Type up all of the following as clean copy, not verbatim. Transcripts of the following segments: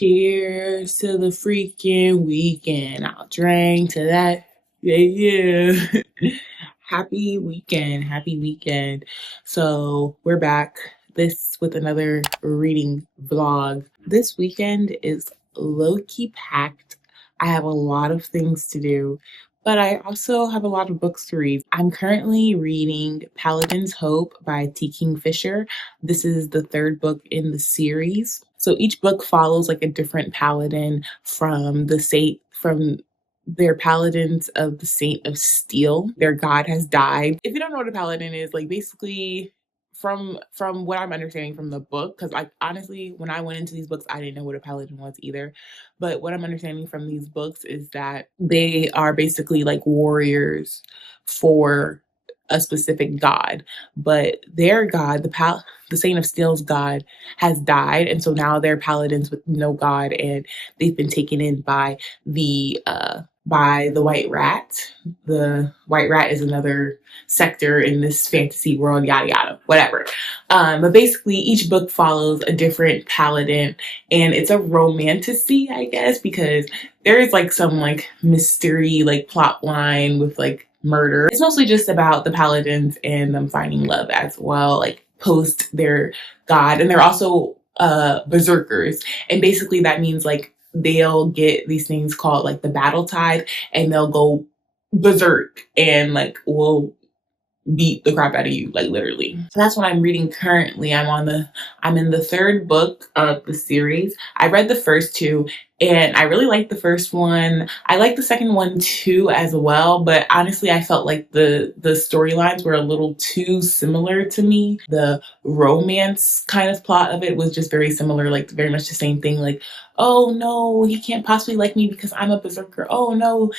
Cheers to the freaking weekend. I'll drink to that. Yeah, yeah. Happy weekend. Happy weekend. So we're back this with another reading vlog. This weekend is low-key packed. I have a lot of things to do, but I also have a lot of books to read. I'm currently reading Paladin's Hope by T. Kingfisher. This is the third book in the series. So each book follows like a different paladin from their paladins of the Saint of Steel. Their god has died. If you don't know what a paladin is, like basically from what I'm understanding from the book, because like honestly, when I went into these books, I didn't know what a paladin was either. But what I'm understanding from these books is that they are basically like warriors for a specific god. But their god, the Saint of Steel's god, has died, and so now they're paladins with no god, and they've been taken in by the White Rat. The White Rat is another sector in this fantasy world, yada yada, whatever. But basically, each book follows a different paladin, and it's a romantasy, I guess, because there is like some like mystery, like plot line with like murder. It's mostly just about the paladins and them finding love as well, like post their god, and they're also berserkers, and basically that means like they'll get these things called like the battle tide, and they'll go berserk and like will beat the crap out of you, like literally. So that's what I'm reading currently. I'm in the third book of the series. I read the first two and I really liked the first one. I liked the second one too as well, but honestly I felt like the storylines were a little too similar to me. The romance kind of plot of it was just very similar, like very much the same thing, like, oh no, he can't possibly like me because I'm a berserker. Oh no,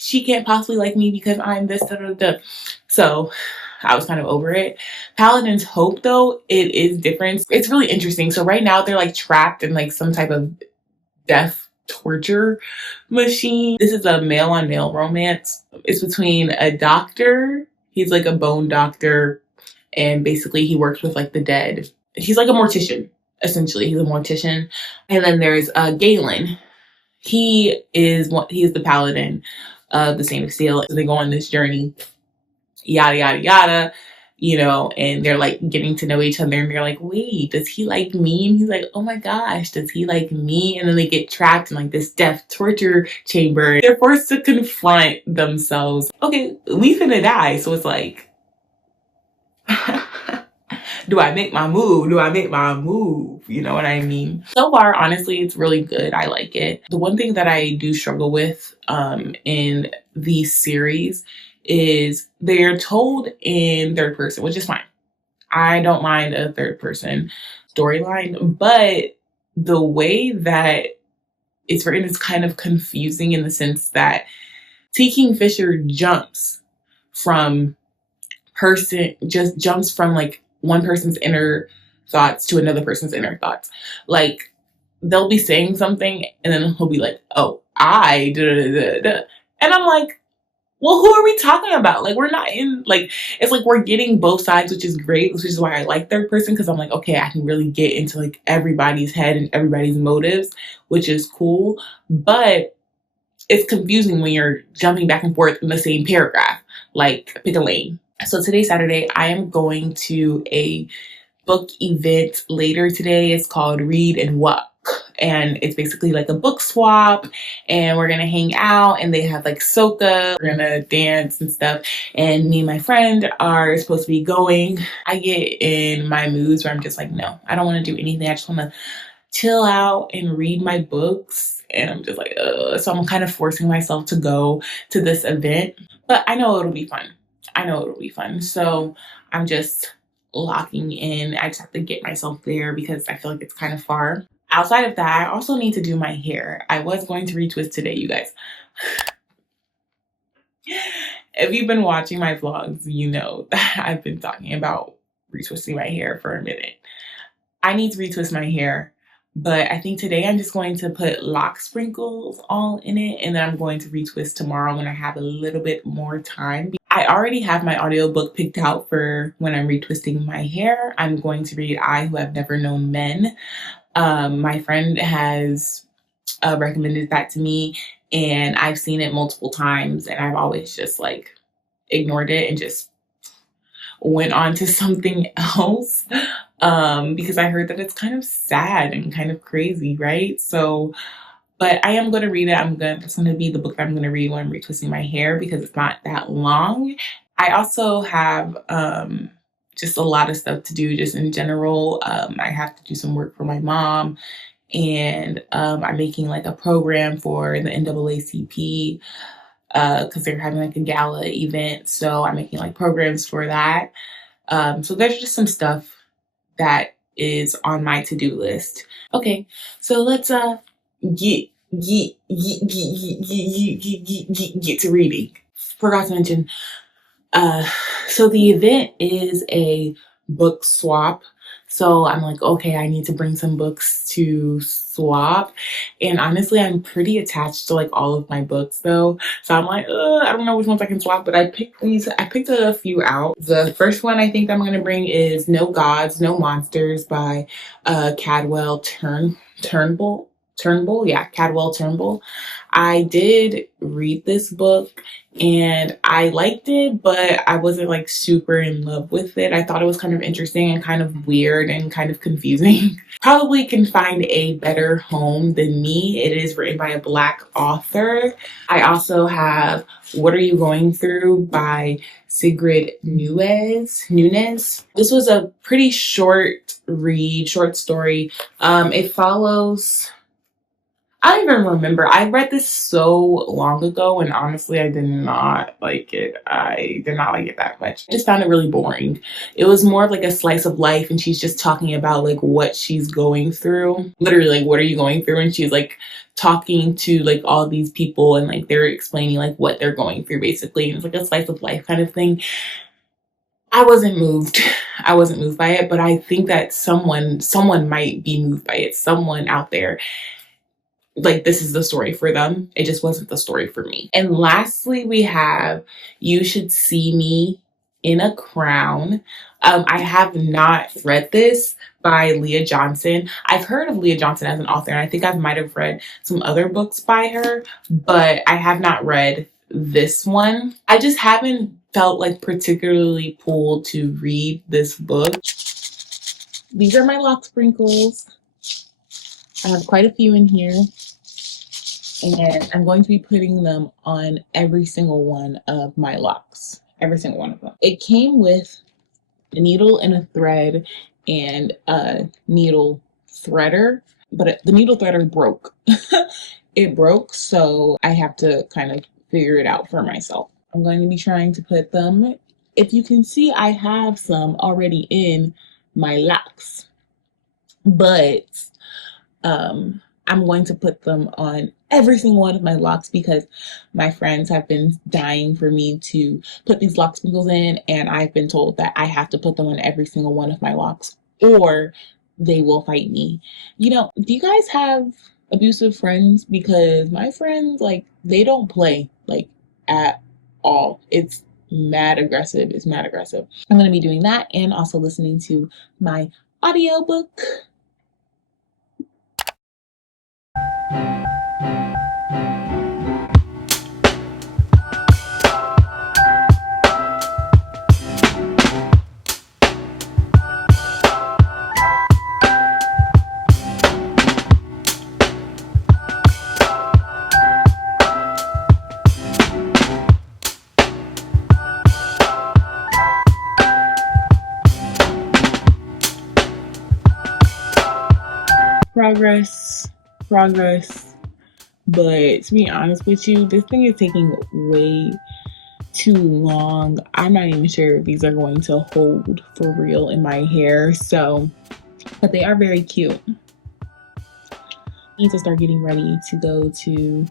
she can't possibly like me because I'm this, da, da, da. So I was kind of over it. Paladin's Hope, though, it is different. It's really interesting. So right now they're like trapped in like some type of death torture machine. This is a male on male romance. It's between a doctor. He's like a bone doctor, and basically he works with like the dead. He's like a mortician, essentially. He's a mortician. And then there's Galen. He is the paladin of the Saint of Steel. So they go on this journey, yada yada yada, and they're like getting to know each other, and they're like, wait, does he like me? And he's like, oh my gosh, does he like me? And then they get trapped in like this death torture chamber. They're forced to confront themselves. Okay, we finna die. So it's like, do I make my move? Do I make my move? You know what I mean? So far, honestly, it's really good. I like it. The one thing that I do struggle with in the series is they're told in third person, which is fine. I don't mind a third person storyline, but the way that it's written is kind of confusing in the sense that T. Kingfisher jumps from like one person's inner thoughts to another person's inner thoughts. Like they'll be saying something and then he'll be like, oh, I da da da da. And I'm like, well, who are we talking about? Like, we're not in, like, it's like we're getting both sides, which is great, which is why I like third person, because I'm like, okay, I can really get into like everybody's head and everybody's motives, which is cool. But it's confusing when you're jumping back and forth in the same paragraph. Like, pick a lane. So today's Saturday, I am going to a book event later today. It's called Read and Walk. And it's basically like a book swap, and we're gonna hang out, and they have like soca, we're gonna dance and stuff, and me and my friend are supposed to be going. I get in my moods where I'm just like, no, I don't want to do anything. I just want to chill out and read my books, and I'm just like, ugh. So I'm kind of forcing myself to go to this event, but I know it'll be fun. So I'm just locking in. I just have to get myself there because I feel like it's kind of far. Outside of that, I also need to do my hair. I was going to retwist today, you guys. If you've been watching my vlogs, you know that I've been talking about retwisting my hair for a minute. I need to retwist my hair, but I think today I'm just going to put lock sprinkles all in it, and then I'm going to retwist tomorrow when I have a little bit more time. I already have my audiobook picked out for when I'm retwisting my hair. I'm going to read I Who Have Never Known Men. My friend has recommended that to me, and I've seen it multiple times, and I've always just like ignored it and just went on to something else, because I heard that it's kind of sad and kind of crazy, right? So, but I am going to read it. That's going to be the book that I'm going to read when I'm retwisting my hair because it's not that long. I also have just a lot of stuff to do just in general. I have to do some work for my mom, and I'm making like a program for the NAACP because they're having like a gala event. So I'm making like programs for that. So there's just some stuff that is on my to-do list. Okay, so let's get get to reading. Forgot to mention. So the event is a book swap. So I'm like, okay, I need to bring some books to swap. And honestly, I'm pretty attached to like all of my books though. So I'm like, I don't know which ones I can swap, but I picked a few out. The first one I think that I'm going to bring is No Gods, No Monsters by Cadwell Turnbull. Yeah, Cadwell Turnbull. I did read this book and I liked it, but I wasn't like super in love with it. I thought it was kind of interesting and kind of weird and kind of confusing. Probably can find a better home than me. It is written by a Black author. I also have What Are You Going Through by Sigrid Nunez. This was a pretty short story. It follows, I don't even remember. I read this so long ago, and honestly, I did not like it. I did not like it that much. I just found it really boring. It was more of like a slice of life, and she's just talking about like what she's going through. Literally, like, what are you going through? And she's like talking to like all these people, and like they're explaining like what they're going through, basically. And it's like a slice of life kind of thing. I wasn't moved. I wasn't moved by it, but I think that someone might be moved by it. Someone out there, like, this is the story for them. It just wasn't the story for me. And lastly, we have You Should See Me in a Crown. I have not read this by Leah Johnson. I've heard of Leah Johnson as an author, and I think I might have read some other books by her, but I have not read this one. I just haven't felt like particularly pulled to read this book. These are my lock sprinkles. I have quite a few in here. And I'm going to be putting them on every single one of my locks. Every single one of them. It came with a needle and a thread and a needle threader, but the needle threader broke. It broke, so I have to kind of figure it out for myself. I'm going to be trying to put them. If you can see, I have some already in my locks, but I'm going to put them on every single one of my locks because my friends have been dying for me to put these lock sprinkles in, and I've been told that I have to put them on every single one of my locks or they will fight me. You know, do you guys have abusive friends? Because my friends, like, they don't play, like, at all. It's mad aggressive. It's mad aggressive. I'm going to be doing that and also listening to my audiobook. Progress. But to be honest with you, this thing is taking way too long. I'm not even sure if these are going to hold for real in my hair. So, but they are very cute. I need to start getting ready to go to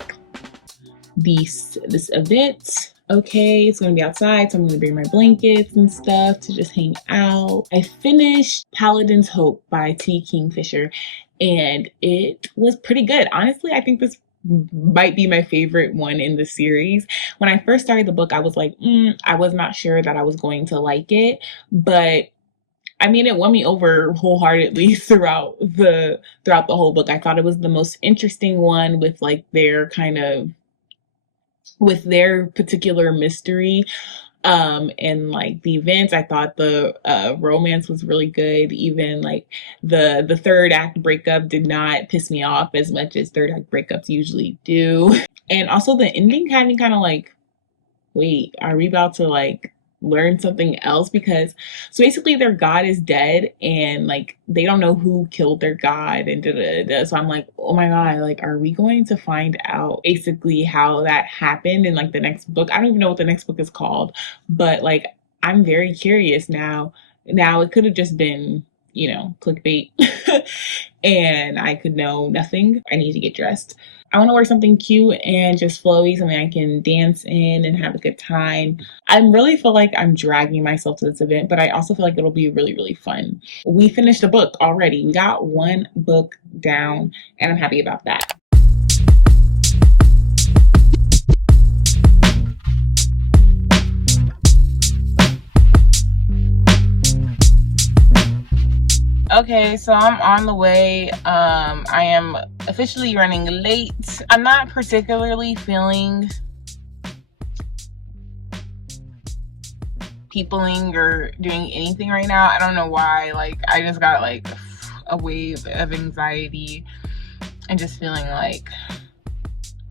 this event. Okay, it's gonna be outside, so I'm gonna bring my blankets and stuff to just hang out. I finished Paladin's Hope by T. Kingfisher, and it was pretty good. Honestly, I think this might be my favorite one in the series. When I first started the book, I was like, I was not sure that I was going to like it, but I mean, it won me over wholeheartedly throughout the whole book. I thought it was the most interesting one with like their kind of with their particular mystery and like the events. I thought the romance was really good. Even like the third act breakup did not piss me off as much as third act breakups usually do. And also the ending had me kind of like, wait, are we about to like learn something else? Because so basically their god is dead and like they don't know who killed their god and da da da. So I'm like, oh my god, like are we going to find out basically how that happened in like the next book? I don't even know what the next book is called, but like I'm very curious now. Now it could have just been, you know, clickbait and I could know nothing. I need to get dressed. I want to wear something cute and just flowy, something I can dance in and have a good time. I really feel like I'm dragging myself to this event, but I also feel like it'll be really, really fun. We finished a book already. We got one book down, and I'm happy about that. Okay, so I'm on the way. I am officially running late. I'm not particularly feeling peopling or doing anything right now. I don't know why. Like, I just got like a wave of anxiety and just feeling like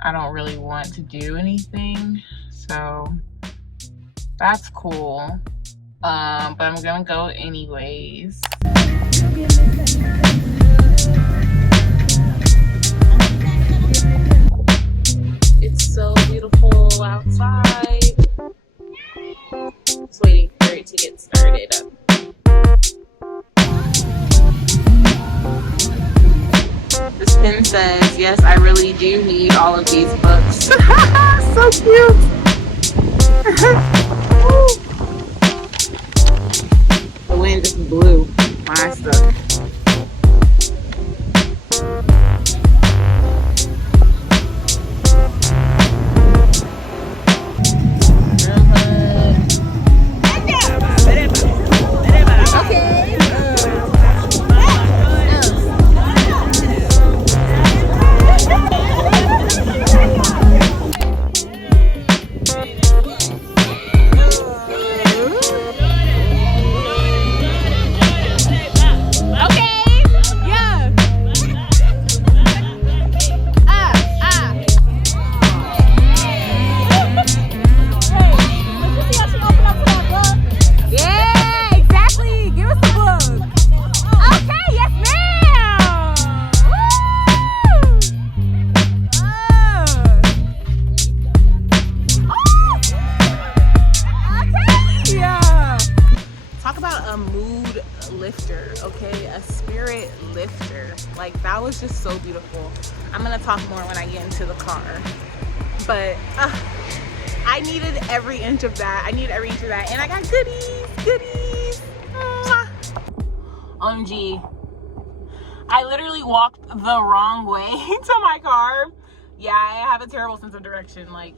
I don't really want to do anything. So that's cool. But I'm gonna go anyways. It's so beautiful outside. Just waiting for it to get started up. This pin says, yes, I really do need all of these books. So cute. The wind just blew my stuff. Okay, a spirit lifter. Like, that was just so beautiful. I'm gonna talk more when I get into the car, but I needed every inch of that. And I got goodies. OMG, I literally walked the wrong way to my car. Yeah, I have a terrible sense of direction. Like,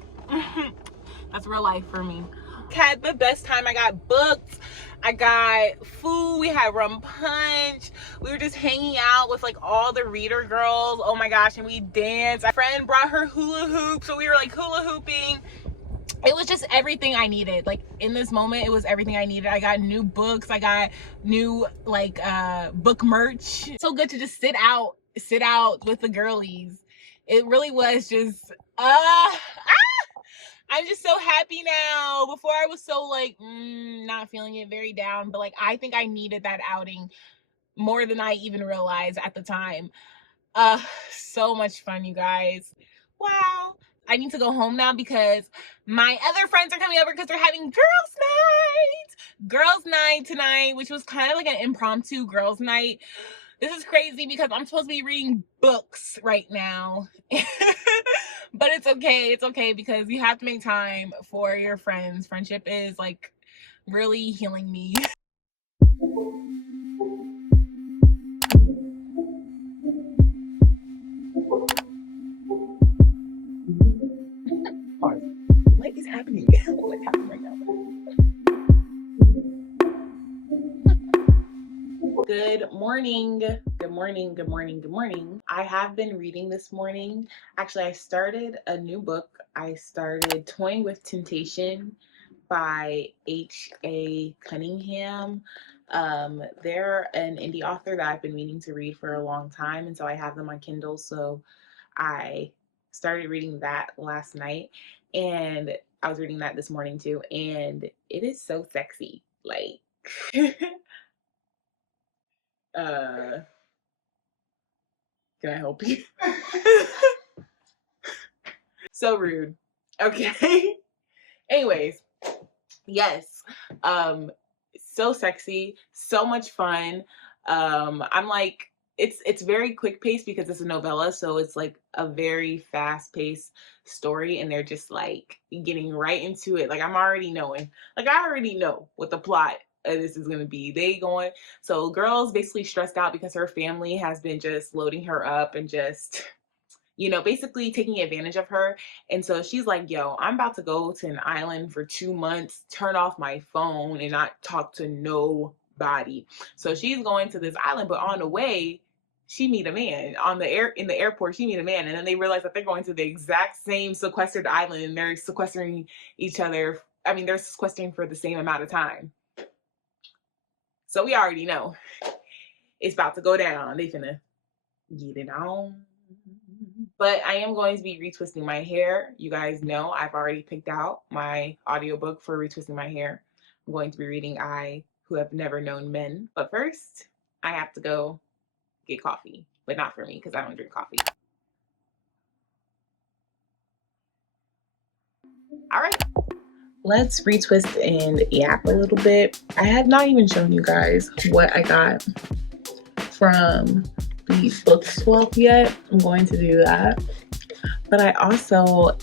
that's real life for me. Had the best time. I got booked, I got food, we had rum punch, we were just hanging out with like all the reader girls. Oh my gosh, and we danced. My friend brought her hula hoop, so we were like hula hooping. It was just everything I needed. Like, in this moment, it was everything I needed. I got new books, I got new like book merch. So good to just sit out with the girlies. It really was just I'm just so happy now. Before I was so like not feeling it, very down, but like I think I needed that outing more than I even realized at the time. So much fun, you guys. Wow. I need to go home now because my other friends are coming over because they're having girls night tonight, which was kind of like an impromptu girls night. This is crazy because I'm supposed to be reading books right now. But it's okay because you have to make time for your friends. Friendship is like really healing me. What is happening? What's happening right now? morning. Good morning. Good morning. Good morning. I have been reading this morning. Actually, I started a new book. I started Toying with Temptation by H.A. Cunningham. They're an indie author that I've been meaning to read for a long time, and so I have them on Kindle. So I started reading that last night, and I was reading that this morning too, and it is so sexy. Like, uh, can I help you? So rude. Okay. Anyways, yes. Um, so sexy, so much fun. I'm like, it's very quick paced because it's a novella, so it's like a very fast paced story, and they're just like getting right into it. Like I'm already knowing, like I already know what the plot of this is gonna be. They going so girl's basically stressed out because her family has been just loading her up and just basically taking advantage of her. And so she's like, yo, I'm about to go to an island for 2 months, turn off my phone and not talk to nobody. So she's going to this island, but on the way, she meet a man in the airport. She meet a man, and then they realize that they're going to the exact same sequestered island, and they're sequestering each other. I mean, they're sequestering for the same amount of time. So we already know it's about to go down. They finna get it on. But I am going to be retwisting my hair. You guys know I've already picked out my audiobook for retwisting my hair. I'm going to be reading I Who Have Never Known Men. But first, I have to go get coffee. But not for me, because I don't drink coffee. All right. Let's retwist and yap a little bit. I have not even shown you guys what I got from the book swap yet. I'm going to do that. But I also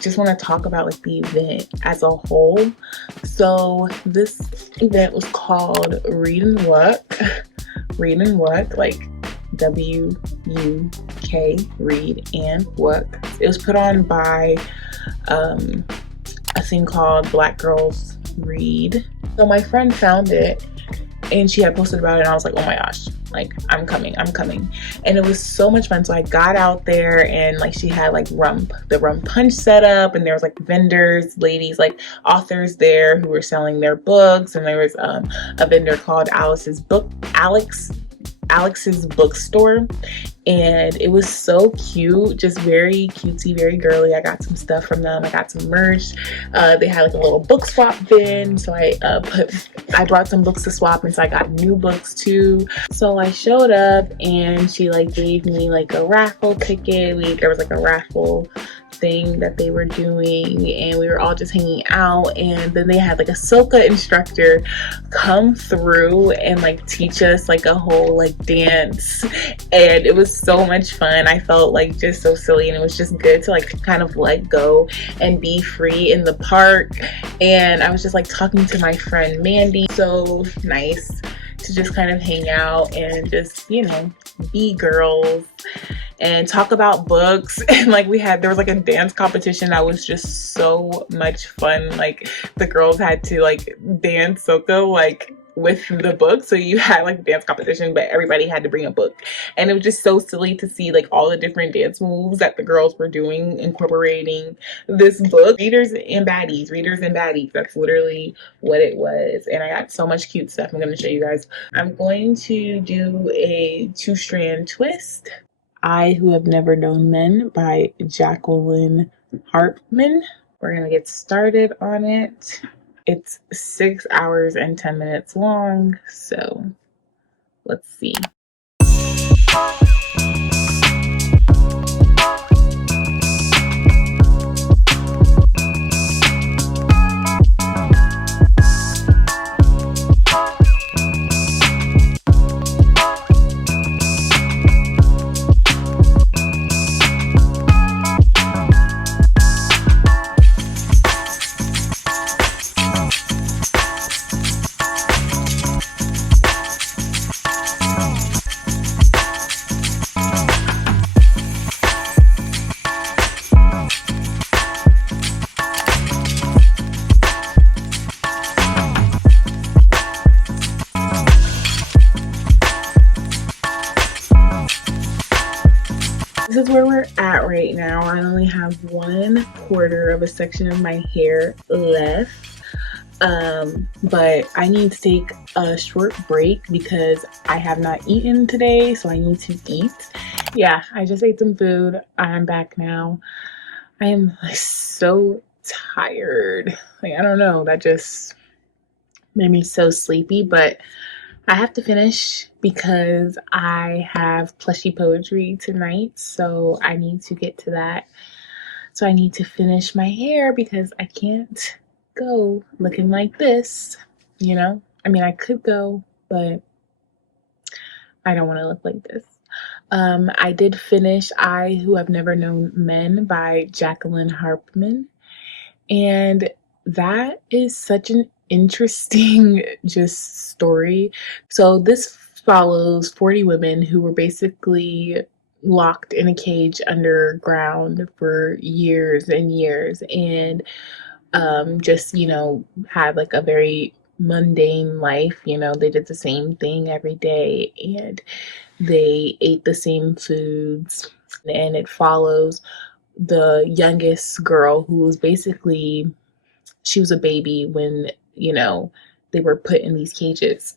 just want to talk about the event as a whole. So this event was called Read and Work. Read and Work, like WUK, Read and Work. It was put on by a thing called Black Girls Read. So my friend found it and she had posted about it, and I was like, oh my gosh, I'm coming. And it was so much fun. So I got out there, and she had the rum punch set up, and there was vendors, ladies, authors there who were selling their books, and there was a vendor called Alex's bookstore, and it was so cute, just very cutesy, very girly. I got some stuff from them. I got some merch. They had a little book swap bin, so I brought some books to swap, and so I got new books too. So I showed up, and she gave me a raffle ticket. There was a raffle thing that they were doing, and we were all just hanging out, and then they had a soca instructor come through and teach us a whole dance, and it was so much fun. I felt just so silly, and it was just good to kind of let go and be free in the park. And I was just talking to my friend Mandy. So nice to just kind of hang out and just be girls and talk about books. And there was a dance competition that was just so much fun. The girls had to dance soca with the book. So you had dance competition, but everybody had to bring a book. And it was just so silly to see all the different dance moves that the girls were doing, incorporating this book. Readers and baddies. That's literally what it was. And I got so much cute stuff I'm going to show you guys. I'm going to do a 2-strand twist. I Who Have Never Known Men by Jacqueline Hartman. We're going to get started on it. It's 6 hours and 10 minutes long, so let's see. is where we're at right now. I only have 1/4 of a section of my hair left. But I need to take a short break because I have not eaten today, so I need to eat. Yeah, I just ate some food. I'm back now. I am like so tired. Like, I don't know, that just made me so sleepy, but I have to finish because I have plushy poetry tonight, so I need to get to that. So I need to finish my hair because I can't go looking like this, you know? I mean, I could go, but I don't want to look like this. I did finish I Who Have Never Known Men by Jacqueline Harpman. And that is such an interesting just story. So this follows 40 women who were basically locked in a cage underground for years and years, and just, had like a very mundane life. They did the same thing every day, and they ate the same foods, and it follows the youngest girl who was basically, she was a baby when, they were put in these cages.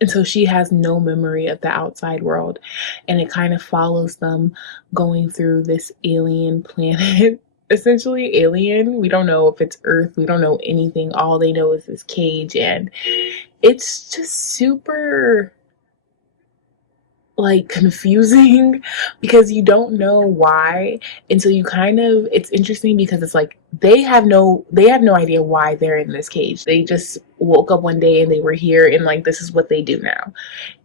And so she has no memory of the outside world. And it kind of follows them going through this alien planet, essentially alien. We don't know if it's Earth. We don't know anything. All they know is this cage. And it's just super like confusing because you don't know why. And so you kind of, it's interesting because it's like they have no idea why they're in this cage. They just woke up one day and they were here, and like this is what they do now.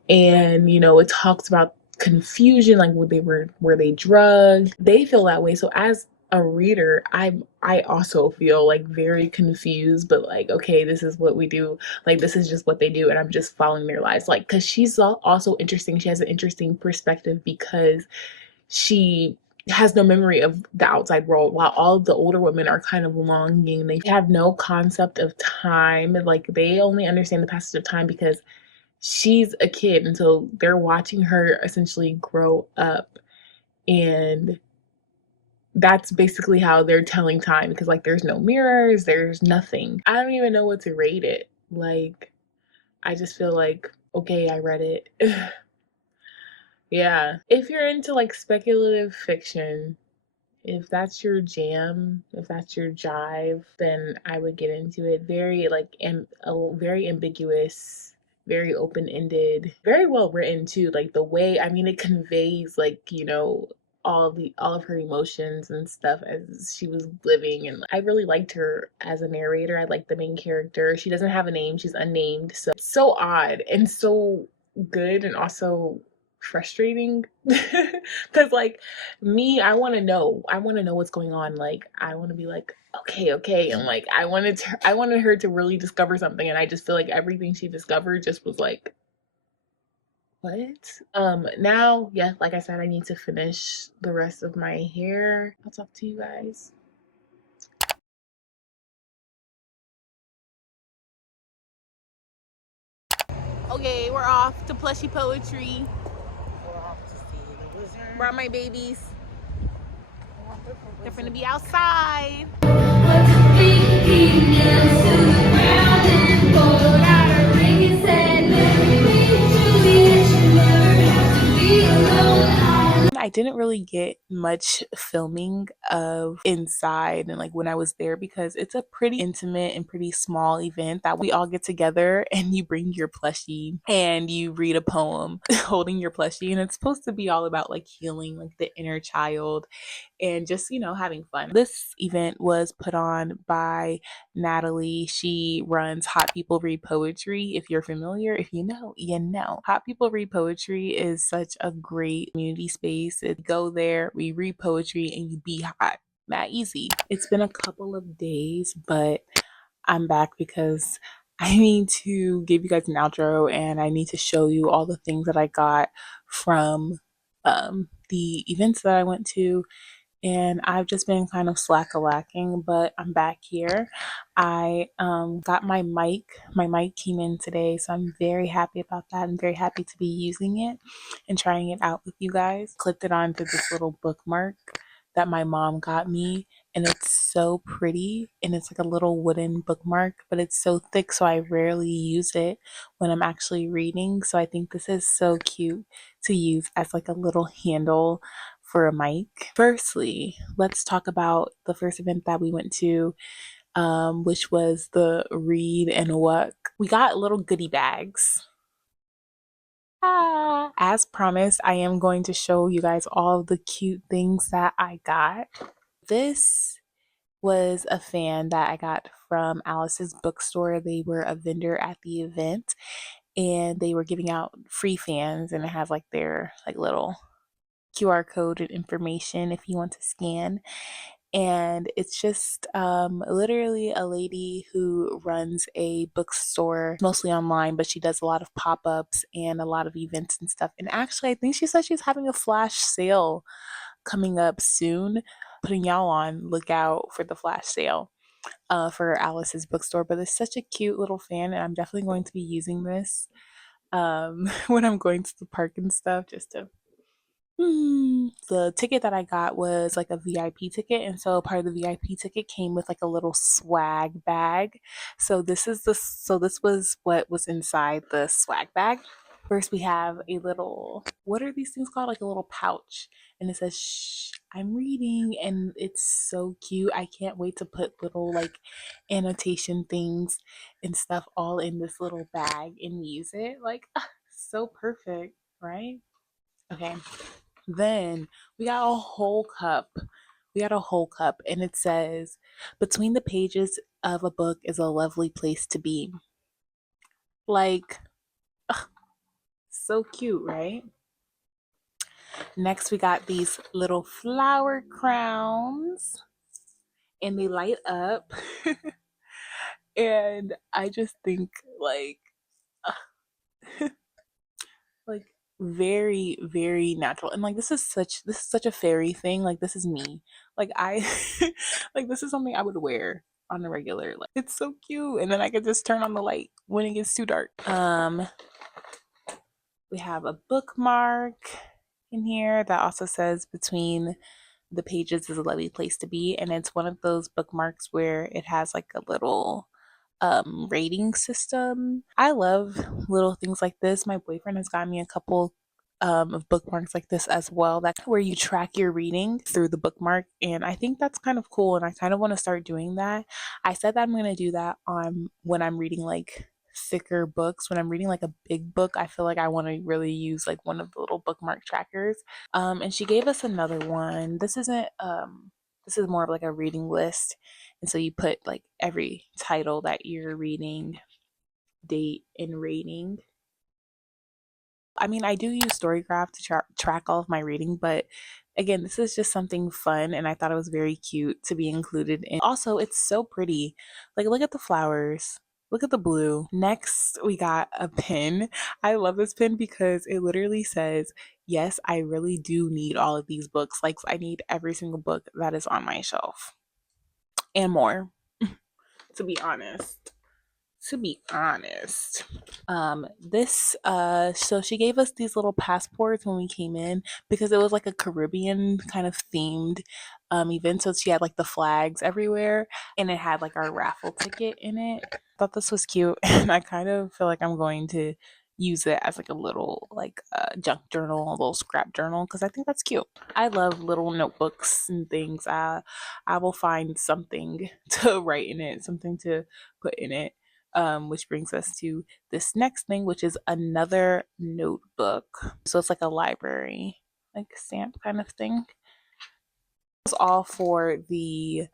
And it talks about confusion, like were they drugged. They feel that way. So as a reader, I also feel like very confused, but like, okay, this is what we do, like this is just what they do, and I'm just following their lives. Like, because she's also interesting, she has an interesting perspective because she has no memory of the outside world, while all of the older women are kind of longing. They have no concept of time, and like they only understand the passage of time because she's a kid, and so they're watching her essentially grow up. And that's basically how they're telling time, because like there's no mirrors, there's nothing. I don't even know what to rate it. Like, I just feel like, okay, I read it. Yeah, if you're into like speculative fiction, if that's your jam, if that's your jive, then I would get into it. Very like very ambiguous, very open-ended, very well written too. Like the way, I mean, it conveys like, all of her emotions and stuff as she was living. And I really liked her as a narrator. I liked the main character. She doesn't have a name, she's unnamed. So it's so odd and so good, and also frustrating because like me, I want to know what's going on. Like I want to be like, okay, and like I wanted her to really discover something, and I just feel like everything she discovered just was like, what? Now, yeah, like I said, I need to finish the rest of my hair. I'll talk to you guys. Okay, we're off to Plushy Poetry. We're off to see the wizard. Brought my babies. They're gonna be outside. I didn't really get much filming of inside and like when I was there, because it's a pretty intimate and pretty small event that we all get together and you bring your plushie and you read a poem holding your plushie, and it's supposed to be all about like healing like the inner child and just, having fun. This event was put on by Natalie. She runs Hot People Read Poetry. If you're familiar, if you know, you know. Hot People Read Poetry is such a great community space. Go there, we read poetry, and you be hot. That easy. It's been a couple of days, but I'm back because I need to give you guys an outro, and I need to show you all the things that I got from the events that I went to and I've just been kind of slack-a-lacking, but I'm back here. I got My mic came in today, so I'm very happy about that. I'm very happy to be using it and trying it out with you guys. Clipped it onto this little bookmark that my mom got me, and it's so pretty, and it's like a little wooden bookmark, but it's so thick, so I rarely use it when I'm actually reading. So I think this is so cute to use as like a little handle for a mic. Firstly, let's talk about the first event that we went to, which was the Read and Walk. We got little goodie bags. As promised, I am going to show you guys all of the cute things that I got. This was a fan that I got from Alice's bookstore. They were a vendor at the event, and they were giving out free fans, and it has like their like little QR code and information if you want to scan. And it's just literally a lady who runs a bookstore, mostly online, but she does a lot of pop-ups and a lot of events and stuff. And actually, I think she said she's having a flash sale coming up soon. Putting y'all on lookout for the flash sale for Alice's bookstore. But it's such a cute little fan, and I'm definitely going to be using this when I'm going to the park and stuff, just to the ticket that I got was like a VIP ticket, and so part of the VIP ticket came with like a little swag bag. So this was what was inside the swag bag. First, we have a little, what are these things called? Like a little pouch, and it says "Shh, I'm reading," and it's so cute. I can't wait to put little like annotation things and stuff all in this little bag and use it. Like, so perfect, right? Okay, then we got a whole cup. We got a whole cup, and it says, "Between the pages of a book is a lovely place to be." Like, so cute, right? Next, we got these little flower crowns, and they light up. And I just think, like very, very natural, and like this is such a fairy thing. Like, this is me. Like, I like, this is something I would wear on a regular. Like, it's so cute, and then I could just turn on the light when it gets too dark. We have a bookmark in here that also says, "Between the pages is a lovely place to be," and it's one of those bookmarks where it has like a little rating system. I love little things like this. My boyfriend has gotten me a couple of bookmarks like this as well, that where you track your reading through the bookmark, and I think that's kind of cool, and I kind of want to start doing that. I said that I'm going to do that on when I'm reading like thicker books. When I'm reading like a big book, I feel like I want to really use like one of the little bookmark trackers. And she gave us another one. This is more of like a reading list, and so you put like every title that you're reading, date, and rating. I mean, I do use Storygraph to track all of my reading, but again, this is just something fun, and I thought it was very cute to be included in. Also, it's so pretty. Like, look at the flowers. Look at the blue. Next, we got a pin. I love this pin because it literally says, "Yes, I really do need all of these books. Like, I need every single book that is on my shelf and more, to be honest." To be honest. This so she gave us these little passports when we came in, because it was like a Caribbean kind of themed event. So she had like the flags everywhere, and it had like our raffle ticket in it. I thought this was cute, and I kind of feel like I'm going to use it as like a little like junk journal, a little scrap journal, because I think that's cute. I love little notebooks and things. I will find something to write in it, something to put in it. Which brings us to this next thing, which is another notebook. So it's like a library, like stamp kind of thing. It was all for the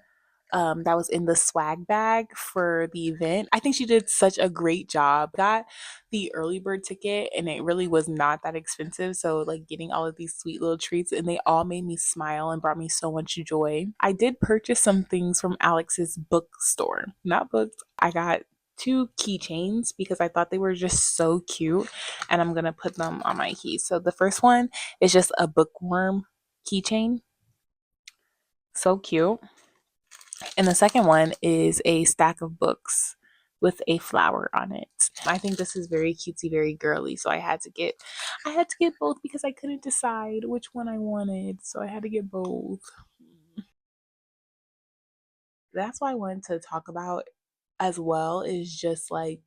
that was in the swag bag for the event. I think she did such a great job. Got the early bird ticket, and it really was not that expensive. So, like, getting all of these sweet little treats, and they all made me smile and brought me so much joy. I did purchase some things from Alex's bookstore. Not books. I got two keychains because I thought they were just so cute, and I'm gonna put them on my keys. So the first one is just a bookworm keychain, so cute. And the second one is a stack of books with a flower on it. I think this is very cutesy, very girly. So I had to get both because I couldn't decide which one I wanted. So I had to get both. That's what I wanted to talk about as well, is just like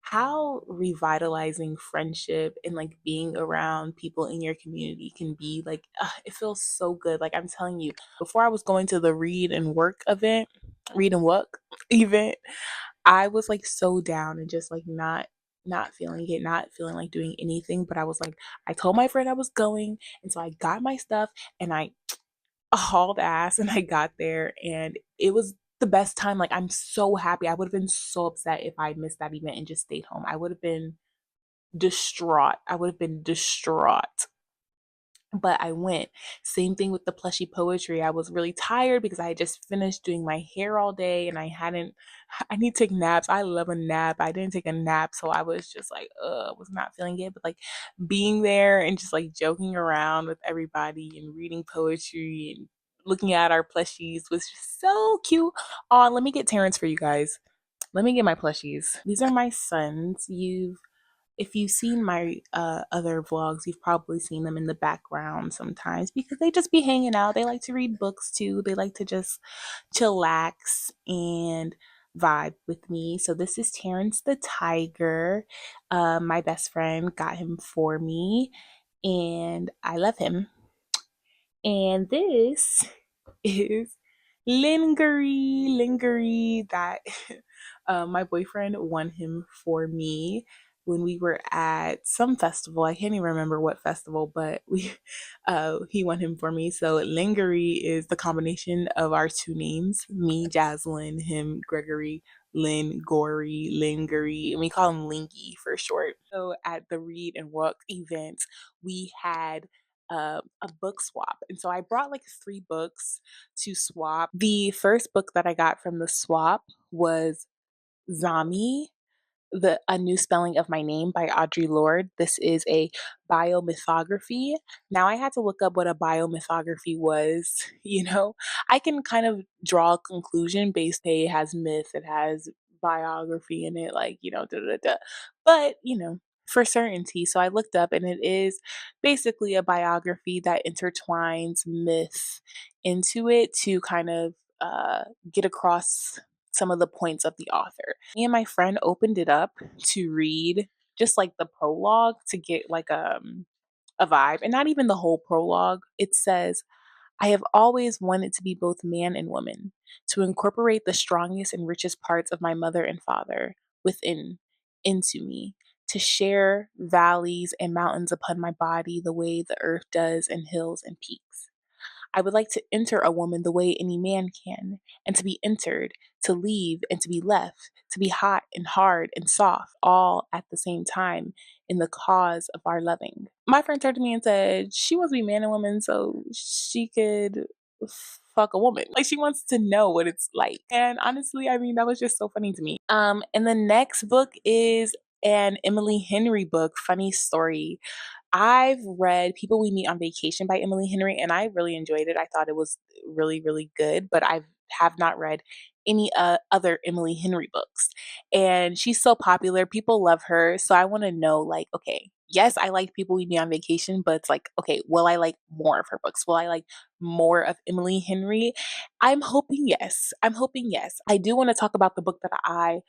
how revitalizing friendship and like being around people in your community can be. Like, it feels so good. Like, I'm telling you, before I was going to the read and work event, I was like so down and just like not feeling it, not feeling like doing anything. But I was like, I told my friend I was going, and so I got my stuff and I hauled ass and I got there, and it was the best time. Like, I'm so happy. I would have been so upset if I missed that event and just stayed home. I would have been distraught. I would have been distraught. But I went. Same thing with the plushy poetry. I was really tired because I had just finished doing my hair all day and I need to take naps. I love a nap. I didn't take a nap, so I was just like, was not feeling it. But like being there and just like joking around with everybody and reading poetry and looking at our plushies was just so cute. Oh, let me get Terrence for you guys. Let me get my plushies. These are my sons. If you've seen my other vlogs, you've probably seen them in the background sometimes because they just be hanging out. They like to read books too. They like to just chillax and vibe with me. So this is Terrence the tiger. My best friend got him for me, and I love him. And this is Lingerie that my boyfriend won him for me when we were at some festival. I can't even remember what festival, but we he won him for me. So Lingerie is the combination of our two names, me, Jaslyn, him, Gregory. Lynn Gory, Lingerie, and we call him Linky for short. So at the Read and Walk event, we had a book swap. And so I brought like three books to swap. The first book that I got from the swap was Zami, the A New Spelling of My Name by Audre Lorde. This is a biomythography. Now I had to look up what a biomythography was. I can kind of draw a conclusion based. Hey, it has myth, it has biography in it, like da da da. But for certainty, so I looked up, and it is basically a biography that intertwines myth into it to kind of get across some of the points of the author. Me and my friend opened it up to read just like the prologue to get like a vibe, and not even the whole prologue. It says, I have always wanted to be both man and woman, to incorporate the strongest and richest parts of my mother and father within into me, to share valleys and mountains upon my body the way the earth does and hills and peaks. I would like to enter a woman the way any man can, and to be entered, to leave and to be left, to be hot and hard and soft, all at the same time in the cause of our loving. My friend turned to me and said she wants to be man and woman so she could fuck a woman. Like, she wants to know what it's like. And honestly, I mean, that was just so funny to me. And the next book is an Emily Henry book, Funny Story. I've read People We Meet on Vacation by Emily Henry, and I really enjoyed it. I thought it was really, really good, but I have not read any other Emily Henry books. And she's so popular. People love her. So I want to know, like, okay, yes, I like People We Meet on Vacation, but it's like, okay, will I like more of her books? Will I like more of Emily Henry? I'm hoping yes. I'm hoping yes. I do want to talk about the book that I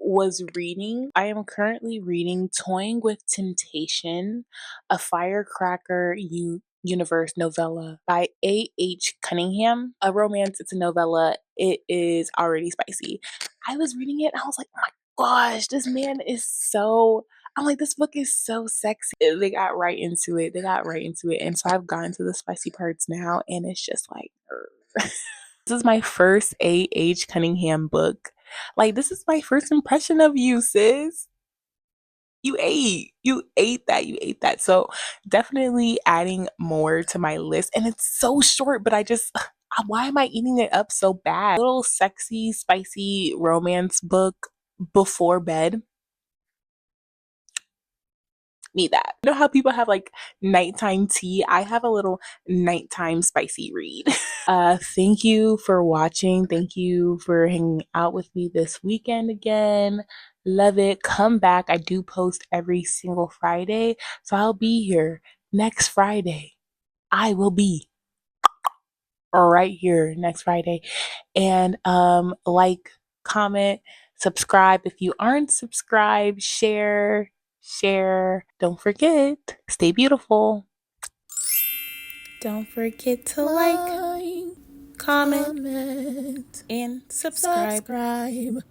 was reading. I am currently reading Toying with Temptation, a Firecracker Universe novella by A.H. Cunningham. A romance, it's a novella. It is already spicy. I was reading it and I was like, oh my gosh, this man is so. I'm like, this book is so sexy. They got right into it. They got right into it. And so I've gotten to the spicy parts now, and it's just like, this is my first A.H. Cunningham book. Like, this is my first impression of you, sis. You ate that. You ate that. So, definitely adding more to my list. And it's so short, but why am I eating it up so bad? Little sexy, spicy romance book before bed. me that. You know how people have like nighttime tea? I have a little nighttime spicy read. Thank you for watching. Thank you for hanging out with me this weekend again. Love it. Come back. I do post every single Friday. So I'll be here next Friday. I will be right here next Friday. And like, comment, subscribe if you aren't subscribed, share. Don't forget, stay beautiful. Don't forget to like, comment, and subscribe.